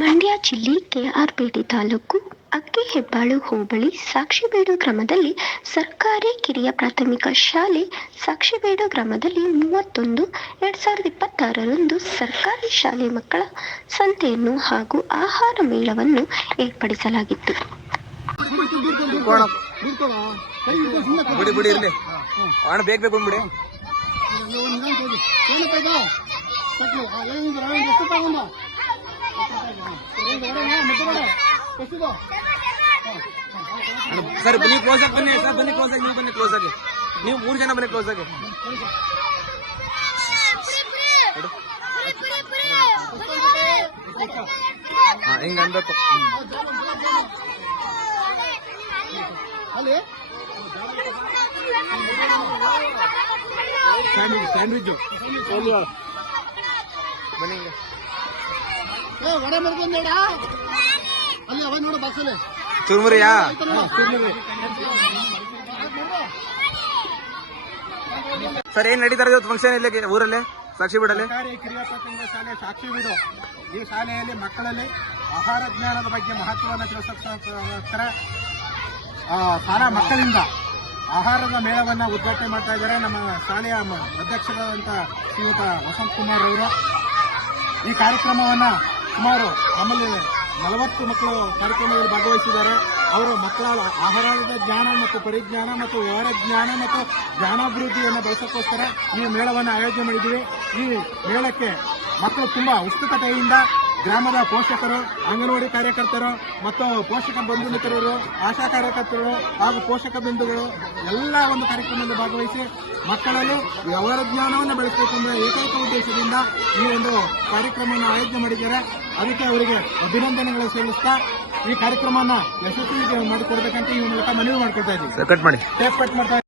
ಮಂಡ್ಯ ಜಿಲ್ಲೆ ಕೆಆರ್ಪೇಟೆ ತಾಲೂಕು ಅಕ್ಕಿಹೆಬ್ಬಾಳು ಹೋಬಳಿ ಸಾಕ್ಷಿಬೇಡು ಗ್ರಾಮದಲ್ಲಿ ಸರ್ಕಾರಿ ಕಿರಿಯ ಪ್ರಾಥಮಿಕ ಶಾಲೆ ಸಾಕ್ಷಿಬೇಡು ಗ್ರಾಮದಲ್ಲಿ ಮೂವತ್ತೊಂದು ಎರಡ್ ಸಾವಿರದ ಇಪ್ಪತ್ತಾರರಂದು ಸರ್ಕಾರಿ ಶಾಲೆ ಮಕ್ಕಳ ಸಂತೆಯನ್ನು ಹಾಗೂ ಆಹಾರ ಮೇಳವನ್ನು ಏರ್ಪಡಿಸಲಾಗಿತ್ತು. ಕೋಣ ಬಿಡಿ ಬಿಡಿ ಇರ್ಲಿ ಅಣ್ಣ ಬೇಗ ಬೇಗ ಬಂದ್ಬಿಡಿ ಅಣ್ಣ, ಸರ್ ಬನ್ನಿ ಕ್ಲೋಸ್ ಆಗಿ ಬನ್ನಿ ಸರ್ ಬನ್ನಿ ಕ್ಲೋಸ್ ಆಗಿ ನೀವು ಬನ್ನಿ ಕ್ಲೋಸ್ ಆಗಿ ನೀವು ಮೂರು ಜನ ಬನ್ನಿ ಕ್ಲೋಸ್ ಆಗಿ ಹಾ ಹಿಂಗ ಅನ್ಬೇಕು ಸ್ಯಾಂಡ್ವಿಚ್ ಬನ್ನಿ ಹಿಂಗೆ ಮಾಡ್ಕೊಂಬೇಡ ಅಲ್ಲಿ ಅವ ನೋಡು ಬಸ್ಸಲ್ಲಿ ಚುರುಮುರಿಯಾ? ಸರ್ ಏನ್ ನಡೀತಾರೆ ಇವತ್ತು ಫಂಕ್ಷನ್ ಇಲ್ಲ ಊರಲ್ಲಿ? ಸಾಕ್ಷಿ ಕಿರಿಯ ಪ್ರಾಥಮಿಕ ಶಾಲೆ ಸಾಕ್ಷಿ ಬಿಡು. ಈ ಶಾಲೆಯಲ್ಲಿ ಮಕ್ಕಳಲ್ಲಿ ಆಹಾರ ಜ್ಞಾನದ ಬಗ್ಗೆ ಮಹತ್ವವನ್ನು ತಿಳಿಸೋಸ್ಕರ ಆ, ಶಾಲಾ ಮಕ್ಕಳಿಂದ ಆಹಾರದ ಮೇಳವನ್ನು ಉದ್ಘಾಟನೆ ಮಾಡ್ತಾ ಇದ್ದಾರೆ ನಮ್ಮ ಶಾಲೆಯ ಅಧ್ಯಕ್ಷರಾದಂಥ ಶ್ರೀಯುತ ವಸಂತ್ ಕುಮಾರ್ ಅವರು. ಈ ಕಾರ್ಯಕ್ರಮವನ್ನ ಸುಮಾರು ನಮ್ಮಲ್ಲಿ ನಲವತ್ತು ಮಕ್ಕಳು ಕಾರ್ಯಕ್ರಮದಲ್ಲಿ ಭಾಗವಹಿಸಿದ್ದಾರೆ. ಅವರು ಮಕ್ಕಳ ಆಹಾರದ ಜ್ಞಾನ ಮತ್ತು ಪರಿಜ್ಞಾನ ಮತ್ತು ವ್ಯವಹಾರ ಜ್ಞಾನ ಮತ್ತು ಜ್ಞಾನಾಭಿವೃದ್ಧಿಯನ್ನು ಬೆಳೆಸೋಕ್ಕೋಸ್ಕರ ಈ ಮೇಳವನ್ನು ಆಯೋಜನೆ ಮಾಡಿದ್ದೀವಿ. ಈ ಮೇಳಕ್ಕೆ ಮಕ್ಕಳು ತುಂಬಾ ಉತ್ಸುಕತೆಯಿಂದ ಗ್ರಾಮದ ಪೋಷಕರು ಅಂಗನವಾಡಿ ಕಾರ್ಯಕರ್ತರು ಮತ್ತು ಪೋಷಕ ಬಂಧು ಮಿತ್ರರು ಆಶಾ ಕಾರ್ಯಕರ್ತರು ಹಾಗೂ ಪೋಷಕ ಬಿಂದುಗಳು ಎಲ್ಲ ಒಂದು ಕಾರ್ಯಕ್ರಮದಲ್ಲಿ ಭಾಗವಹಿಸಿ ಮಕ್ಕಳಲ್ಲಿ ವ್ಯವಹಾರ ಜ್ಞಾನವನ್ನು ಬೆಳೆಸಬೇಕು ಎಂಬ ಏಕೈಕ ಉದ್ದೇಶದಿಂದ ಈ ಒಂದು ಕಾರ್ಯಕ್ರಮವನ್ನು ಆಯೋಜನೆ ಮಾಡಿದ್ದಾರೆ. ಅದಕ್ಕೆ ಅವರಿಗೆ ಅಭಿನಂದನೆಗಳು ಸಲ್ಲಿಸ್ತಾ ಈ ಕಾರ್ಯಕ್ರಮವನ್ನು ಯಶಸ್ವಿ ಮಾಡಿಕೊಡ್ಬೇಕಂತ ಈ ಮೂಲಕ ಮನವಿ ಮಾಡ್ಕೊಳ್ತಾ ಇದ್ದೀವಿ. ಕಟ್ ಮಾಡಿ. ಟೇಪ್ ಕಟ್ ಮಾಡ್ತಾ